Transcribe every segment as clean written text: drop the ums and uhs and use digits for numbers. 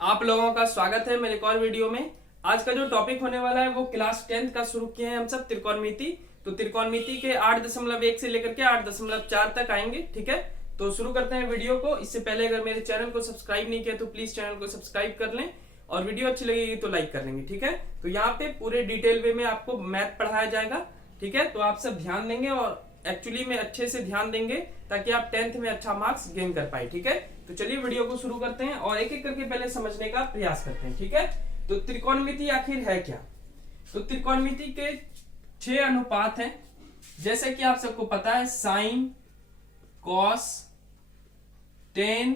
आप लोगों का स्वागत है मेरे एक और वीडियो में। आज का जो टॉपिक होने वाला है वो क्लास 10th का शुरू किए हैं हम सब त्रिकोणमिति। तो त्रिकोणमिति के 8.1 से लेकर के 8.4 तक आएंगे। ठीक है, तो शुरू करते हैं वीडियो को। इससे पहले अगर मेरे चैनल को सब्सक्राइब नहीं किया तो प्लीज चैनल को सब्सक्राइब कर लें और वीडियो अच्छी लगेगी तो लाइक कर लेंगे। ठीक है, तो यहाँ पे पूरे डिटेल वे में आपको मैथ पढ़ाया जाएगा। ठीक है, तो आप सब ध्यान देंगे और एक्चुअली में अच्छे से ध्यान देंगे ताकि आप 10th में अच्छा मार्क्स गेन कर पाए। ठीक है, तो चलिए वीडियो को शुरू करते हैं और एक एक करके पहले समझने का प्रयास करते हैं। ठीक है, तो त्रिकोणमिति आखिर है क्या? तो त्रिकोणमिति के 6 अनुपात हैं, जैसे कि आप सबको पता है, sine, cos, tan,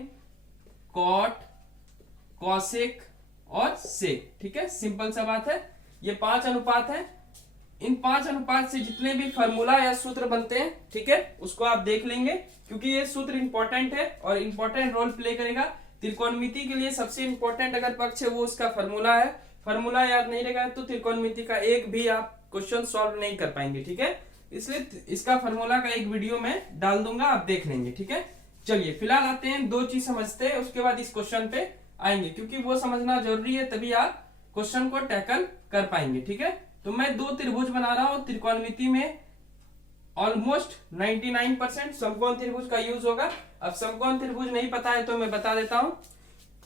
cot, cosec और सेक। ठीक है, सिंपल सा बात है। ये 5 अनुपात है। इन 5 अनुपात से जितने भी फॉर्मूला या सूत्र बनते हैं, ठीक है, उसको आप देख लेंगे क्योंकि ये सूत्र इंपॉर्टेंट है और इंपॉर्टेंट रोल प्ले करेगा। त्रिकोणमिति के लिए सबसे इंपॉर्टेंट अगर पक्ष है वो उसका फॉर्मूला है। फॉर्मूला याद नहीं रहेगा तो त्रिकोणमिति का एक भी आप क्वेश्चन सॉल्व नहीं कर पाएंगे। ठीक है, इसलिए इसका फॉर्मूला का एक वीडियो में डाल दूंगा, आप देख लेंगे। ठीक है, चलिए फिलहाल आते हैं, 2 चीज समझते हैं, उसके बाद इस क्वेश्चन पे आएंगे क्योंकि वो समझना जरूरी है, तभी आप क्वेश्चन को टैकल कर पाएंगे। ठीक है, तो मैं 2 त्रिभुज बना रहा हूं त्रिकोणमिति में। ऑलमोस्ट 99% समकोण त्रिभुज का यूज होगा। अब समकोण त्रिभुज नहीं पता है तो मैं बता देता हूं।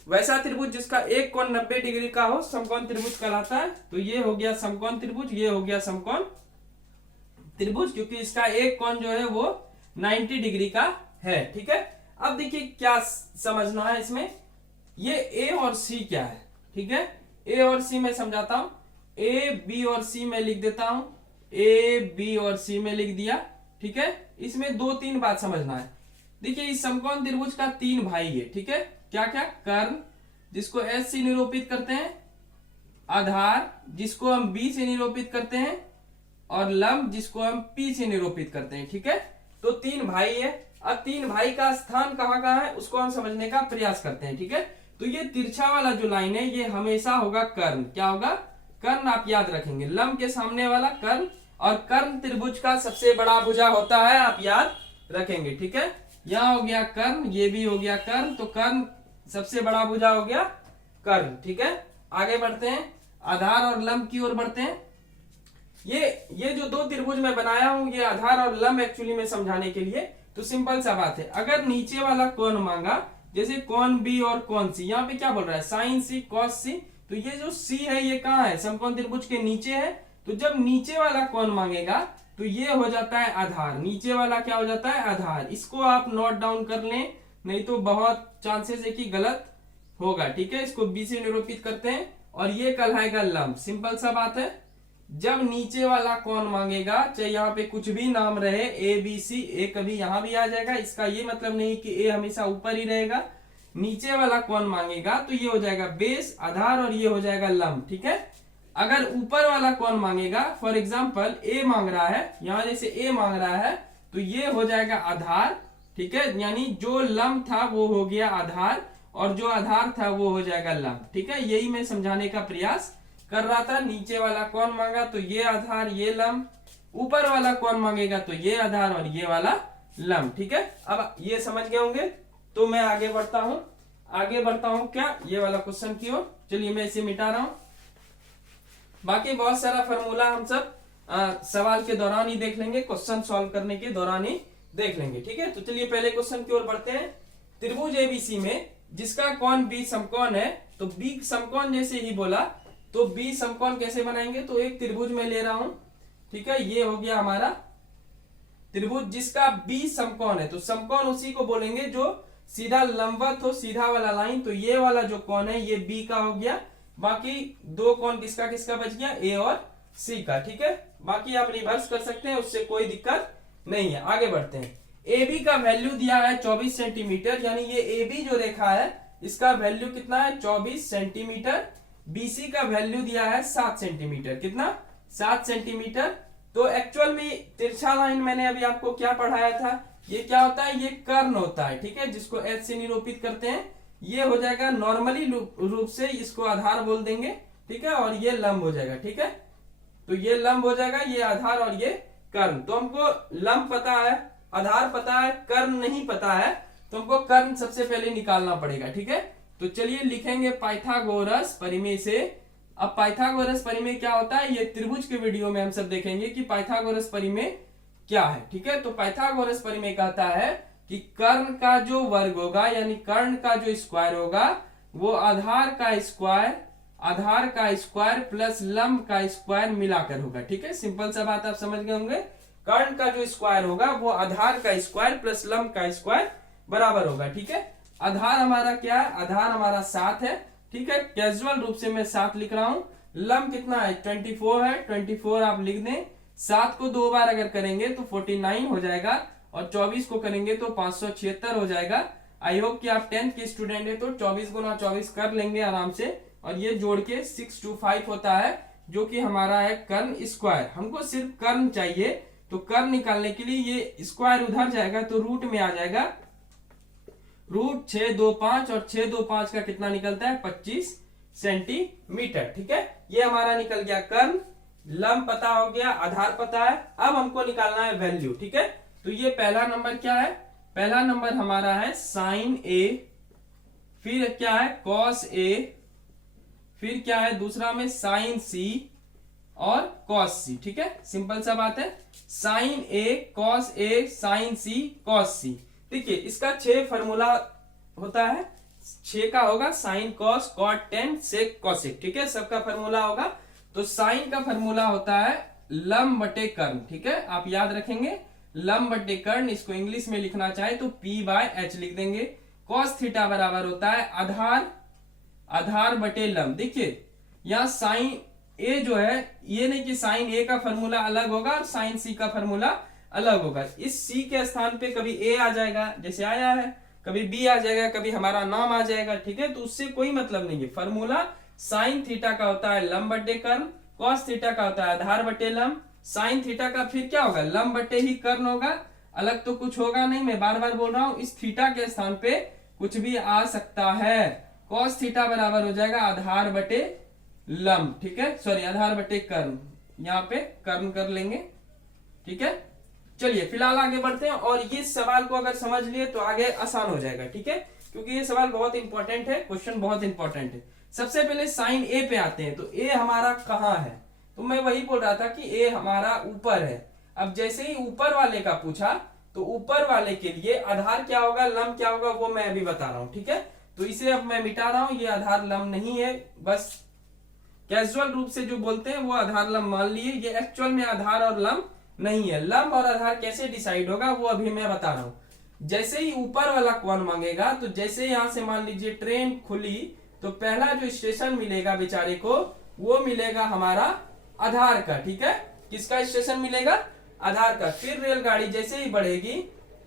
वैसा त्रिभुज जिसका एक कोण 90 डिग्री का हो समकोण त्रिभुज कहलाता है। तो ये हो गया समकोण त्रिभुज, ये हो गया समकोण त्रिभुज, क्योंकि इसका एक कोण जो है वो 90 डिग्री का है। ठीक है, अब देखिए क्या समझना है इसमें, ये ए और सी क्या है। ठीक है, ए और सी मैं समझाता हूं। ए, बी और सी में लिख देता हूं, ए, बी और सी में लिख दिया। ठीक है, इसमें 2-3 बात समझना है। देखिए इस समकोण त्रिभुज का 3 भाई है। ठीक है, क्या क्या? कर्ण, जिसको एस से निरूपित करते हैं, आधार जिसको हम बी से निरूपित करते हैं, और लंब जिसको हम पी से निरूपित करते हैं। ठीक है, तो 3 भाई है। अब 3 भाई का स्थान कहाँ कहाँ है उसको हम समझने का प्रयास करते हैं। ठीक है, तो ये तिरछा वाला जो लाइन है ये हमेशा होगा कर्ण। क्या होगा? कर्ण। आप याद रखेंगे, लंब के सामने वाला कर्ण, और कर्ण त्रिभुज का सबसे बड़ा भुजा होता है, आप याद रखेंगे। ठीक है, यहाँ हो गया कर्ण, ये भी हो गया कर्ण, तो कर्ण सबसे बड़ा भुजा हो गया कर्ण। ठीक है, आगे बढ़ते हैं, आधार और लंब की ओर बढ़ते हैं। ये जो 2 त्रिभुज मैं बनाया हूं ये आधार और लंब एक्चुअली में समझाने के लिए। तो सिंपल सा बात है, अगर नीचे वाला कोण मांगा, जैसे कोण बी और कोण सी, यहाँ पे क्या बोल रहा है? साइन सी, कॉस सी। तो ये जो सी है ये कहाँ है? समकोण त्रिभुज के नीचे है। तो जब नीचे वाला कोण मांगेगा तो ये हो जाता है आधार। नीचे वाला क्या हो जाता है? आधार। इसको आप नोट डाउन कर लें, नहीं तो बहुत चांसेस है कि गलत होगा। ठीक है, इसको बी से निरूपित करते हैं और ये कहलाएगा लंब। सिंपल सा बात है, जब नीचे वाला कोण मांगेगा, चाहे यहाँ पे कुछ भी नाम रहे, ए बी सी, ए कभी यहाँ भी आ जाएगा, इसका ये मतलब नहीं कि ए हमेशा ऊपर ही रहेगा। नीचे वाला कोण मांगेगा तो ये हो जाएगा बेस, आधार, और ये हो जाएगा लंब। ठीक है, अगर ऊपर वाला कोण मांगेगा, फॉर एग्जांपल ए मांग रहा है, यहां जैसे ए मांग रहा है, तो ये हो जाएगा आधार। ठीक है, यानी जो लंब था वो हो गया आधार और जो आधार था वो हो जाएगा लंब। ठीक है, यही मैं समझाने का प्रयास कर रहा था। नीचे वाला कोण मांगा तो ये आधार, ये लंब, ऊपर वाला कोण मांगेगा तो ये आधार और ये वाला लंब। ठीक है, अब ये समझ गए होंगे, तो मैं आगे बढ़ता हूं क्या, ये वाला क्वेश्चन की ओर। चलिए मैं इसे मिटा रहा हूं, बाकी बहुत सारा फॉर्मूला हम सब सवाल के दौरान ही देख लेंगे, क्वेश्चन सॉल्व करने के दौरान ही देख लेंगे। ठीक है, तो चलिए पहले क्वेश्चन की ओर बढ़ते हैं। त्रिभुज एबीसी में जिसका कोण बी समकोण है, तो बी समकोण जैसे ही बोला तो बी समकोण कैसे बनाएंगे? तो एक त्रिभुज में ले रहा हूं। ठीक है, ये हो गया हमारा त्रिभुज जिसका बी समकोण है। तो समकोण उसी को बोलेंगे जो सीधा लंबवत हो, सीधा वाला लाइन। तो ये वाला जो कोण है ये बी का हो गया। बाकी 2 कोण किसका किसका बच गया? ए और सी का। ठीक है, बाकी आप रिवर्स कर सकते हैं, उससे कोई दिक्कत नहीं है। आगे बढ़ते हैं, ए बी का वैल्यू दिया है 24 सेंटीमीटर, यानी ये ए बी जो रेखा है इसका वैल्यू कितना है? 24 सेंटीमीटर। बीसी का वैल्यू दिया है 7 सेंटीमीटर। कितना? 7 सेंटीमीटर। तो एक्चुअल में तिरछा लाइन मैंने अभी आपको क्या पढ़ाया था, ये क्या होता है? ये कर्ण होता है। ठीक है, जिसको एच से निरूपित करते हैं। ये हो जाएगा नॉर्मली रूप से, इसको आधार बोल देंगे। ठीक है, और ये लंब हो जाएगा। ठीक है, तो ये लंब हो जाएगा, ये आधार और ये कर्ण। तो हमको लंब पता है, आधार पता है, कर्ण नहीं पता है, तो हमको कर्ण सबसे पहले निकालना पड़ेगा। ठीक है, तो चलिए लिखेंगे पाइथागोरस परिमेय से। अब पाइथागोरस परिमेय क्या होता है, ये त्रिभुज के वीडियो में हम सब देखेंगे कि पाइथागोरस परिमेय क्या है। ठीक है, तो पाइथागोरस परिमेय कहता है कि कर्ण का जो वर्ग होगा यानी कर्ण का जो स्क्वायर होगा वो आधार का स्क्वायर प्लस लंब का स्क्वायर मिलाकर होगा। ठीक है, सिंपल सा बात आप समझ गए होंगे। कर्ण का जो स्क्वायर होगा वो आधार का स्क्वायर प्लस लंब का स्क्वायर बराबर होगा। ठीक है, आधार हमारा क्या है, आधार हमारा 7 है। ठीक है, कैजुअल रूप से मैं 7 लिख रहा हूं। लंब कितना है, 24 है, 24 आप लिख दें। 7 को 2 बार अगर करेंगे तो 49 हो जाएगा और 24 को करेंगे तो 576 हो जाएगा। आई होप कि आप 10th के स्टूडेंट है तो 24 गुना 24 कर लेंगे आराम से, और ये जोड़ के 625 होता है, जो कि हमारा है कर्ण स्क्वायर। हमको सिर्फ कर्ण चाहिए, तो कर्ण निकालने के लिए ये स्क्वायर उधर जाएगा तो रूट में आ जाएगा। रूट 625 और 625 का कितना निकलता है, 25 सेंटीमीटर। ठीक है, ये हमारा निकल गया कर्ण। लंब पता हो गया, आधार पता है। अब हमको निकालना है वैल्यू। ठीक है, तो ये पहला नंबर क्या है, पहला नंबर हमारा है साइन ए, फिर क्या है कॉस ए, फिर क्या है दूसरा में साइन सी और कॉस सी। ठीक है, सिंपल सा बात है, sine A cos A sine C cos C. देखिए इसका 6 फॉर्मूला होता है, 6 का होगा sine cos cot tan sec cosec. ठीक है, सबका फॉर्मूला होगा। तो साइन का फॉर्मूला होता है लंब बटे कर्ण। ठीक है, आप याद रखेंगे लंब बटे कर्ण, इसको इंग्लिश में लिखना चाहे तो P/H लिख देंगे। कॉस थीटा बराबर होता है आधार बटे लंब। देखिए यहाँ साइन ए जो है, ये नहीं कि साइन ए का फॉर्मूला अलग होगा और साइन सी का फॉर्मूला अलग होगा। इस सी के स्थान पे कभी ए आ जाएगा जैसे आया है, कभी बी आ जाएगा, कभी हमारा नाम आ जाएगा। ठीक है, तो उससे कोई मतलब नहीं है। फॉर्मूला साइन थीटा का होता है लंब बटे कर्ण, कॉस थीटा का होता है आधार बटे लंब, साइन थीटा का फिर क्या होगा, लंब बटे ही कर्ण होगा, अलग तो कुछ होगा नहीं। मैं बार बार बोल रहा हूं, इस थीटा के स्थान पे कुछ भी आ सकता है। कॉस थीटा बराबर हो जाएगा आधार बटे लंब। ठीक है, सॉरी आधार बटे कर्ण, यहाँ पे कर्ण कर लेंगे। ठीक है, चलिए फिलहाल आगे बढ़ते हैं, और ये सवाल को अगर समझ लिए तो आगे आसान हो जाएगा। ठीक है, क्योंकि ये सवाल बहुत इंपॉर्टेंट है, क्वेश्चन बहुत इंपॉर्टेंट है। सबसे पहले साइन ए पे आते हैं, तो ए हमारा कहाँ है, तो मैं वही बोल रहा था कि ए हमारा ऊपर है। अब जैसे ही ऊपर वाले का पूछा तो ऊपर वाले के लिए आधार क्या होगा लंब क्या होगा वो मैं अभी बता रहा हूं। ठीक है, तो इसे अब मैं मिटा रहा हूं, ये आधार लंब नहीं है, बस कैजुअल रूप से जो बोलते हैं वो आधार लंब मान लिए, ये एक्चुअल में आधार और लंब नहीं है। लंब और आधार कैसे डिसाइड होगा वो अभी मैं बता रहा हूं। जैसे ही ऊपर वाला कौन मांगेगा, तो जैसे यहां से मान लीजिए ट्रेन खुली तो पहला जो स्टेशन मिलेगा बेचारे को वो मिलेगा हमारा आधार का। ठीक है, किसका स्टेशन मिलेगा, आधार का। फिर रेलगाड़ी जैसे ही बढ़ेगी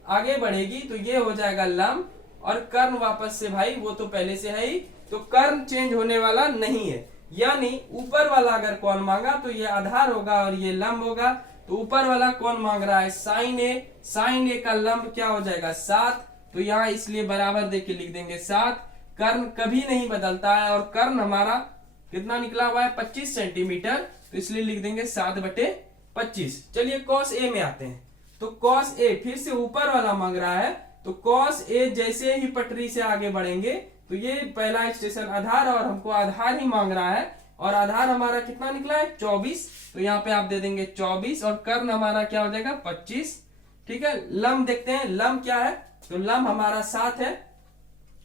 आगे बढ़ेगी तो ये हो जाएगा लंब, और कर्ण वापस से भाई वो तो पहले से है ही, तो कर्ण चेंज होने वाला नहीं है। यानी ऊपर वाला अगर कौन मांगा तो ये आधार होगा और ये लंब होगा। तो ऊपर वाला कौन मांग रहा है, साइन ए, साइन ए का लंब क्या हो जाएगा 7, तो यहाँ इसलिए बराबर देके लिख देंगे 7। कर्ण कभी नहीं बदलता है, और कर्ण हमारा कितना निकला हुआ है 25 सेंटीमीटर, तो इसलिए लिख देंगे 7/25। चलिए कॉस ए में आते हैं, तो कॉस ए फिर से ऊपर वाला मांग रहा है, तो कॉस ए जैसे ही पटरी से आगे बढ़ेंगे तो ये पहला स्टेशन आधार, और हमको आधार ही मांग रहा है, और आधार हमारा कितना निकला है 24, तो यहाँ पे आप दे देंगे 24, और कर्ण हमारा क्या हो जाएगा 25। ठीक है, लंब देखते हैं, लंब क्या है, तो लंब हमारा 7 है,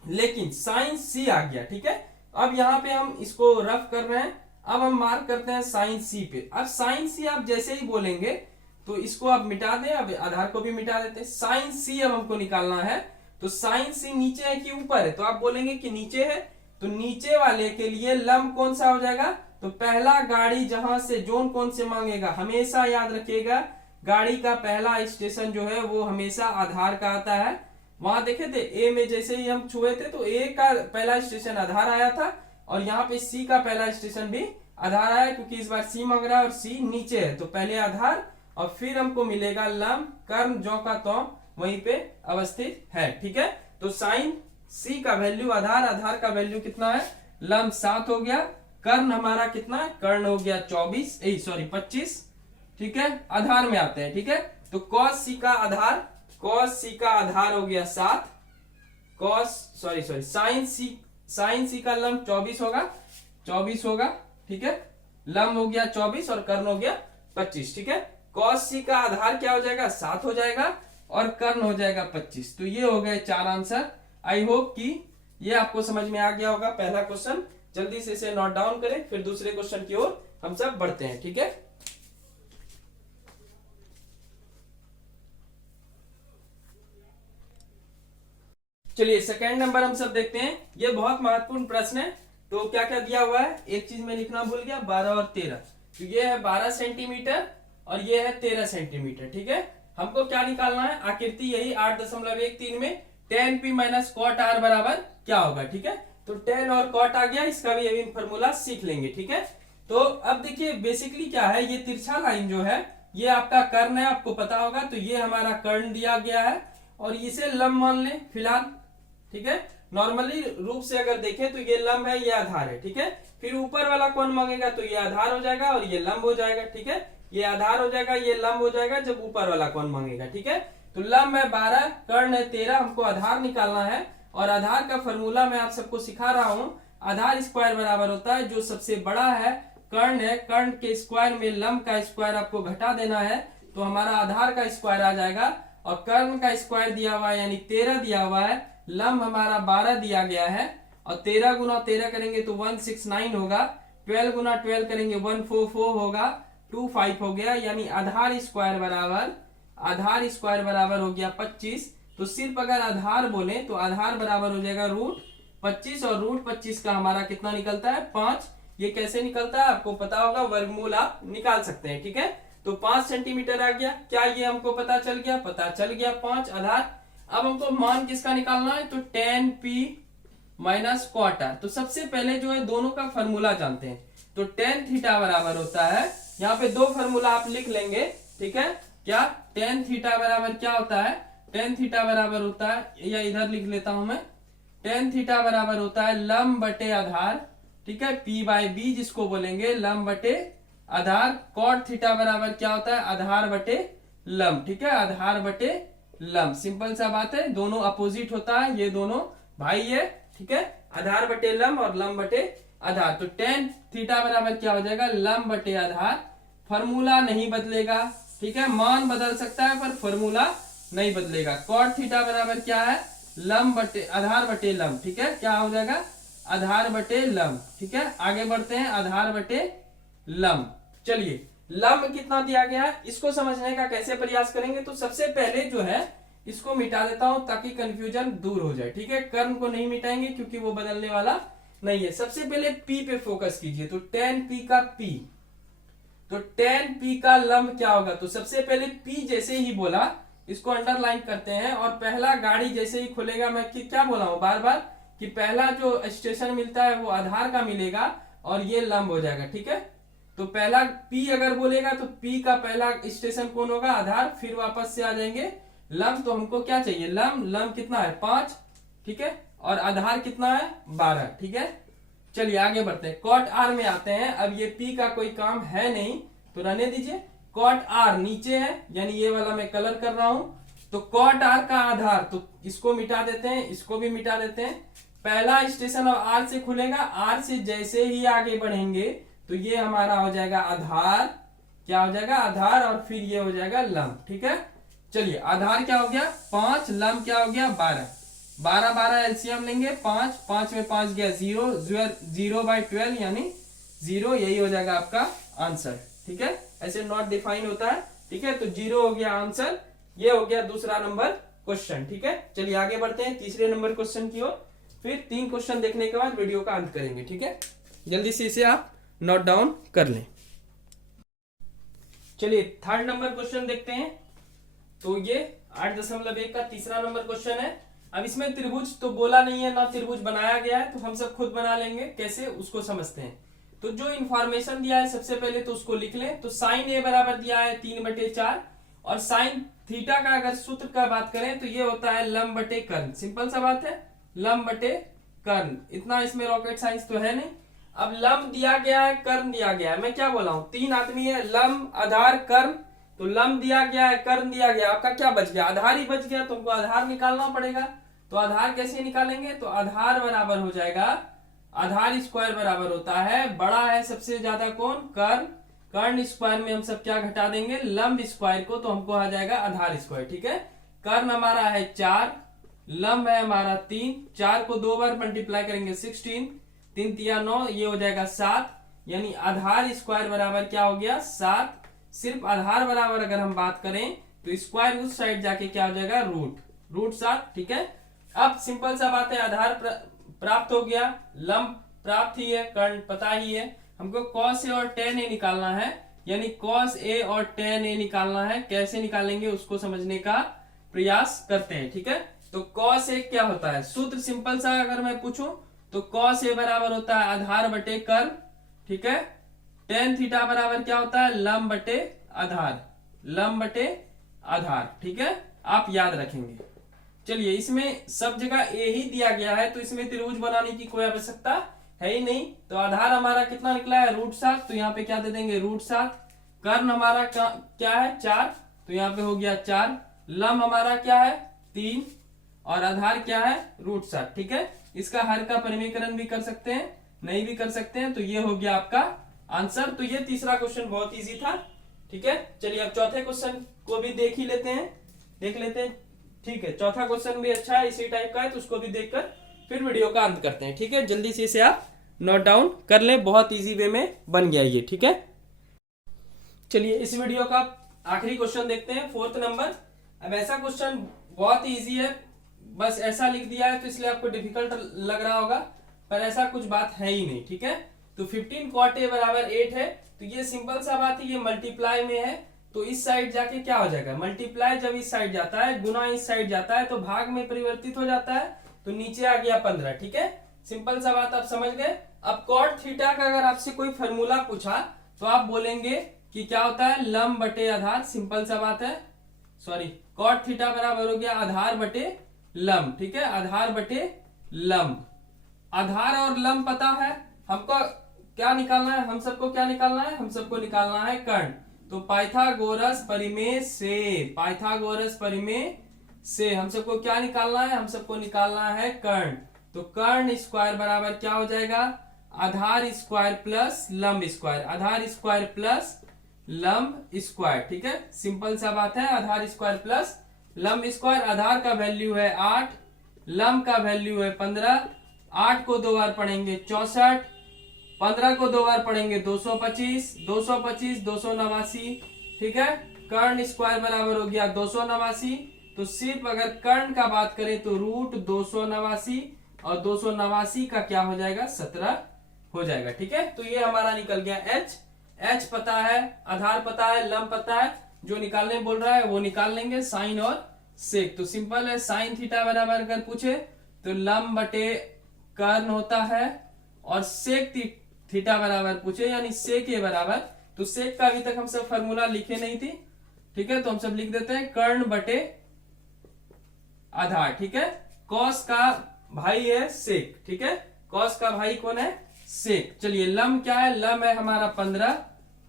लेकिन साइन सी आ गया। ठीक है, अब यहाँ पे हम इसको रफ कर रहे हैं, अब हम मार्क करते हैं साइन सी पे। अब साइन सी आप जैसे ही बोलेंगे तो इसको आप मिटा दें, अब आधार को भी मिटा देते हैं। साइन सी अब हमको निकालना है, तो साइन सी नीचे है कि ऊपर है, तो आप बोलेंगे कि नीचे है, तो नीचे वाले के लिए लंब कौन सा हो जाएगा, तो पहला गाड़ी जहां से जोन कौन से मांगेगा, हमेशा याद रखिएगा गाड़ी का पहला स्टेशन जो है वो हमेशा आधार का आता है। वहां देखे थे ए में जैसे ही हम छुए थे तो ए का पहला स्टेशन आधार आया था, और यहाँ पे सी का पहला स्टेशन भी आधार आया, क्योंकि इस बार सी मांग रहा है और सी नीचे है, तो पहले आधार और फिर हमको मिलेगा लंब। कर्ण जो का तो वहीं पे अवस्थित है। ठीक है, तो साइन सी का वैल्यू आधार, आधार का वैल्यू कितना है, लंब 7 हो गया, कर्ण हमारा कितना है, कर्ण हो गया 25। ठीक है, आधार में आते हैं। ठीक है, तो कॉस सी का आधार, कॉस सी का आधार हो गया 7, साइन साइन सी का लंब 24 होगा, 24 होगा, ठीक है। लंब हो गया 24 और कर्ण हो गया 25, ठीक है। कॉस सी का आधार क्या हो जाएगा, 7 हो जाएगा और कर्ण हो जाएगा 25। तो ये हो गए 4 आंसर। आई होप कि ये आपको समझ में आ गया होगा पहला क्वेश्चन। जल्दी से इसे नोट डाउन करें, फिर दूसरे क्वेश्चन की ओर हम सब बढ़ते हैं, ठीक है। चलिए सेकंड नंबर हम सब देखते हैं। ये बहुत महत्वपूर्ण प्रश्न है। तो क्या क्या दिया हुआ है, एक चीज मैं लिखना भूल गया, 12 और 13। तो ये है 12 सेंटीमीटर और ये है 13 सेंटीमीटर, ठीक है। हमको क्या निकालना है, आकृति यही 8.13 में tan p minus cot r बराबर क्या होगा, ठीक है। तो tan और कॉट आ गया, इसका भी अभी फॉर्मूला सीख लेंगे, ठीक है। तो अब देखिए बेसिकली क्या है, ये तिरछा लाइन जो है ये आपका कर्ण है, आपको पता होगा। तो ये हमारा कर्ण दिया गया है और इसे लंब मान लें फिलहाल, ठीक है। नॉर्मली रूप से अगर देखें तो ये लंब है, ये आधार है, ठीक है। फिर ऊपर वाला कौन मांगेगा, तो ये आधार हो जाएगा और ये लंब हो जाएगा, ठीक है। ये आधार हो जाएगा, ये लंब हो जाएगा जब ऊपर वाला कौन मांगेगा, ठीक है। तो लंब है 12, कर्ण है 13, हमको आधार निकालना है। और आधार का फॉर्मूला मैं आप सबको सिखा रहा हूं। आधार स्क्वायर बराबर होता है जो सबसे बड़ा है कर्ण है, कर्ण के स्क्वायर में लंब का स्क्वायर आपको घटा देना है, तो हमारा आधार का स्क्वायर आ जाएगा। और कर्ण का स्क्वायर दिया हुआ है यानी 13 दिया हुआ है, लंब हमारा 12 दिया गया है और 13 गुना 13 करेंगे तो 169 होगा, 12 गुना 12 करेंगे 144 होगा, 25 हो गया। यानी आधार स्क्वायर बराबर हो गया 25। तो सिर्फ अगर आधार बोले तो आधार बराबर हो जाएगा √25 और √25 का हमारा कितना निकलता है, 5। ये कैसे निकलता है आपको पता होगा, वर्गमूल आप निकाल सकते हैं, ठीक है। तो 5 सेंटीमीटर आ गया। क्या ये हमको पता चल गया, पता चल गया 5 आधार। अब हमको मान किसका निकालना है, तो tan p minus cot r। तो सबसे पहले जो है दोनों का फॉर्मूला जानते हैं। तो tan थीटा बराबर होता है, यहाँ पे दो फॉर्मूला आप लिख लेंगे, ठीक है। क्या tan थीटा बराबर क्या होता है, tan थीटा बराबर होता है, या इधर लिख लेता हूं मैं, tan थीटा बराबर होता है लंब बटे आधार, ठीक है। p/b जिसको बोलेंगे लंब बटे आधार। कॉट थीटा बराबर क्या होता है, आधार बटे लंब, ठीक है। आधार बटे लंब, सिंपल सा बात है, दोनों अपोजिट होता है, ये दोनों भाई है, ठीक है। आधार बटे लंब और लंब बटे आधार। तो tan थीटा बराबर क्या हो जाएगा, लंब बटे आधार। फॉर्मूला नहीं बदलेगा, ठीक है। मान बदल सकता है पर फॉर्मूला नहीं बदलेगा। कॉट थीटा बराबर क्या है, लंब बटे आधार बटे लंब, ठीक है। क्या हो जाएगा, आधार बटे लंब, ठीक है। आगे बढ़ते हैं, आधार बटे लंब। चलिए लंब कितना दिया गया है इसको समझने का कैसे प्रयास करेंगे। तो सबसे पहले जो है इसको मिटा देता हूं ताकि कंफ्यूजन दूर हो जाए, ठीक है। कर्ण को नहीं मिटाएंगे क्योंकि वो बदलने वाला नहीं है। सबसे पहले p पे फोकस कीजिए। तो tan p का p, तो tan p का लंब क्या होगा। तो सबसे पहले p जैसे ही बोला इसको अंडरलाइन करते हैं और पहला गाड़ी जैसे ही खुलेगा, मैं क्या बोला हूं बार बार कि पहला जो स्टेशन मिलता है वो आधार का मिलेगा और ये लंब हो जाएगा, ठीक है। तो पहला P अगर बोलेगा तो P का पहला स्टेशन कौन होगा, आधार। फिर वापस से आ जाएंगे लंब। तो हमको क्या चाहिए, लंब कितना है 5, ठीक है। और आधार कितना है 12, ठीक है। चलिए आगे बढ़ते हैं, कॉट r में आते हैं। अब ये P का कोई काम है नहीं तो रहने दीजिए। कॉट r नीचे है यानी ये वाला मैं कलर कर रहा हूं। तो कॉट r का आधार, तो इसको मिटा देते हैं, इसको भी मिटा देते हैं। पहला स्टेशन अब r से खुलेगा, r से जैसे ही आगे बढ़ेंगे तो ये हमारा हो जाएगा आधार, क्या हो जाएगा आधार, और फिर ये हो जाएगा लंब, ठीक है। चलिए आधार क्या हो गया 5, लंब क्या हो गया 12, 12 एलसीएम लेंगे, 5 में 5 गया 0/12 यानी 0, यही हो जाएगा आपका आंसर, ठीक है। ऐसे नॉट डिफाइन होता है, ठीक है। तो 0 हो गया आंसर। ये हो गया दूसरा नंबर क्वेश्चन, ठीक है। चलिए आगे बढ़ते हैं तीसरे नंबर क्वेश्चन की ओर। फिर 3 क्वेश्चन देखने के बाद वीडियो का अंत करेंगे, ठीक है। जल्दी से इसे आप नोट डाउन कर लें। चलिए थर्ड नंबर क्वेश्चन देखते हैं। तो ये 8.1 का तीसरा नंबर क्वेश्चन है। अब इसमें त्रिभुज तो बोला नहीं है, ना त्रिभुज बनाया गया है, तो हम सब खुद बना लेंगे। कैसे उसको समझते हैं। तो जो इंफॉर्मेशन दिया है सबसे पहले तो उसको लिख लें। तो साइन ए बराबर दिया है 3/4 और साइन थीटा का अगर सूत्र का बात करें तो ये होता है लंब बटे कर्ण। सिंपल सा बात है, लंब बटे कर्ण, इतना इसमें रॉकेट साइंस तो है नहीं। अब लंब दिया गया है, कर्ण दिया गया है, मैं क्या बोला हूं 3 आदमी है, लंब आधार कर्ण। तो लंब दिया गया है, कर्ण दिया गया, आपका क्या बच गया आधार ही बच गया, तुमको आधार निकालना पड़ेगा। तो आधार कैसे निकालेंगे, तो आधार बराबर हो जाएगा, आधार स्क्वायर बराबर होता है, बड़ा है सबसे ज्यादा कौन, कर्ण, कर्ण स्क्वायर में हम सब क्या घटा देंगे, लंब स्क्वायर को, तो हमको आ जाएगा आधार स्क्वायर। ठीक है, कर्ण हमारा है 4, लंब है हमारा 3, 4 को 2 बार मल्टीप्लाई करेंगे 16, 3 तिया 9, ये हो जाएगा 7, यानी आधार स्क्वायर बराबर क्या हो गया 7। सिर्फ आधार बराबर अगर हम बात करें तो स्क्वायर उस साइड जाके क्या हो जाएगा, रूट 7। ठीक है, अब सिंपल सा बात है, आधार प्राप्त हो गया, लंब प्राप्त ही है, कर्ण पता ही है, हमको cos a और tan a निकालना है, यानी cos a और tan a निकालना है। कैसे निकालेंगे उसको समझने का प्रयास करते हैं। ठीक है, तो cos a क्या होता है, सूत्र सिंपल सा अगर मैं पूछूं तो cos a बराबर होता है आधार बटे कर्ण। ठीक है, tan थीटा बराबर क्या होता है, लंब बटे आधार, लंब बटे आधार। ठीक है, आप याद रखेंगे। चलिए, इसमें सब जगह ए ही दिया गया है, तो इसमें त्रिभुज बनाने की कोई आवश्यकता है ही नहीं। तो आधार हमारा कितना निकला है, √7, तो यहाँ पे क्या दे देंगे, √7। कर्ण हमारा क्या है 4, तो यहाँ पे हो गया 4। लंब हमारा क्या है 3 और आधार क्या है √7। ठीक है, इसका हर का परिमीकरण भी कर सकते हैं, नहीं भी कर सकते हैं, तो ये हो गया आपका आंसर। तो ये तीसरा क्वेश्चन बहुत इजी था। ठीक है, चलिए अब चौथे क्वेश्चन को भी देख लेते हैं। ठीक है, चौथा क्वेश्चन भी अच्छा है, इसी टाइप का है, तो उसको भी देखकर फिर वीडियो का अंत करते हैं। ठीक है, जल्दी से इसे आप नोट डाउन कर ले, बहुत इजी वे में बन गया ये। ठीक है, चलिए इस वीडियो का आखिरी क्वेश्चन देखते हैं, 4th नंबर। अब ऐसा क्वेश्चन बहुत इजी है, बस ऐसा लिख दिया है तो इसलिए आपको डिफिकल्ट लग रहा होगा, पर ऐसा कुछ बात है ही नहीं। ठीक है, तो 15 cot a बराबर 8 है, तो ये सिंपल सा बात है, ये मल्टीप्लाई में है, तो इस साइड जाके क्या हो जाएगा, मल्टीप्लाई जब इस साइड जाता है, गुना इस साइड जाता है, तो भाग में परिवर्तित हो जाता है, तो नीचे आ गया 15। ठीक है, सिंपल सा बात आप समझ गए। अब cot थीटा का अगर आपसे कोई फॉर्मूला पूछा तो आप बोलेंगे कि क्या होता है, लंब बटे आधार, सिंपल सा बात है। सॉरी, cot थीटा बराबर हो गया आधार बटे लंब। ठीक है, आधार बटे लंब, आधार और लंब पता है हमको, क्या निकालना है, हम सबको क्या निकालना है, हम सबको निकालना है कर्ण। तो पाइथागोरस परिमेय से हम सबको क्या निकालना है, हम सबको निकालना है कर्ण। तो कर्ण स्क्वायर बराबर क्या हो जाएगा, आधार स्क्वायर प्लस लंब स्क्वायर, आधार स्क्वायर प्लस लंब स्क्वायर। ठीक है, सिंपल सा बात है, आधार स्क्वायर प्लस लंब स्क्वायर। आधार का वैल्यू है 8, लंब का वैल्यू है 15, 8 को 2 बार पढ़ेंगे 64, 15 को 2 बार पढ़ेंगे 225, 289। ठीक है, कर्ण स्क्वायर बराबर हो गया 289। तो सिर्फ अगर कर्ण का बात करें तो √289 और 289 का क्या हो जाएगा, 17 हो जाएगा। ठीक है, तो ये हमारा निकल गया एच पता है, आधार पता है, लंब पता है, जो निकालने बोल रहा है वो निकाल लेंगे, साइन और सेक। तो सिंपल है, साइन थीटा बराबर अगर पूछे तो लंब बटे कर्ण होता है, और सेक थीटा बराबर पूछे यानी सेक ए बराबर, तो सेक का अभी तक हम सब फॉर्मूला लिखे नहीं थी। ठीक है, तो हम सब लिख देते हैं कर्ण बटे आधार। ठीक है, कॉस का भाई है सेक। ठीक है, कॉस का भाई कौन है, सेक। चलिए, लंब क्या है, लंब है हमारा 15,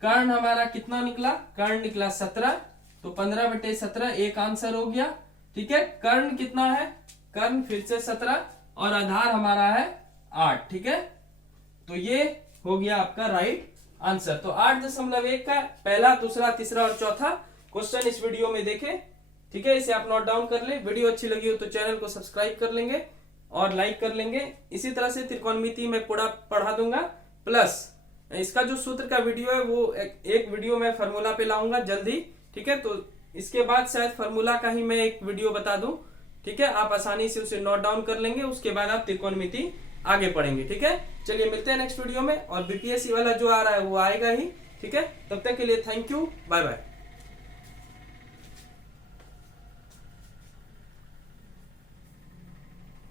कर्ण हमारा कितना निकला, कर्ण निकला 17, तो 15 बटे 17 एक आंसर हो गया। ठीक है, कर्ण कितना है, कर्ण फिर से 17 और आधार हमारा है 8। ठीक है, तो ये हो गया आपका राइट आंसर। तो 8.1 का पहला, दूसरा, तीसरा और चौथा क्वेश्चन इस वीडियो में देखें। ठीक है, इसे आप नोट डाउन कर ले। वीडियो अच्छी लगी हो तो चैनल को सब्सक्राइब कर लेंगे और लाइक कर लेंगे। इसी तरह से त्रिकोणमिति में पूरा पढ़ा दूंगा, प्लस इसका जो सूत्र का वीडियो है वो एक वीडियो में फार्मूला पे लाऊंगा जल्दी। ठीक है, तो इसके बाद शायद फार्मूला का ही मैं एक वीडियो बता दूं। ठीक है, आप आसानी से उसे नोट डाउन कर लेंगे, उसके बाद आप त्रिकोणमिति आगे पढ़ेंगे। ठीक है, चलिए मिलते हैं नेक्स्ट वीडियो में, और बीपीएससी वाला जो आ रहा है वो आएगा ही। ठीक है, तब तक के लिए थैंक यू, बाय बाय।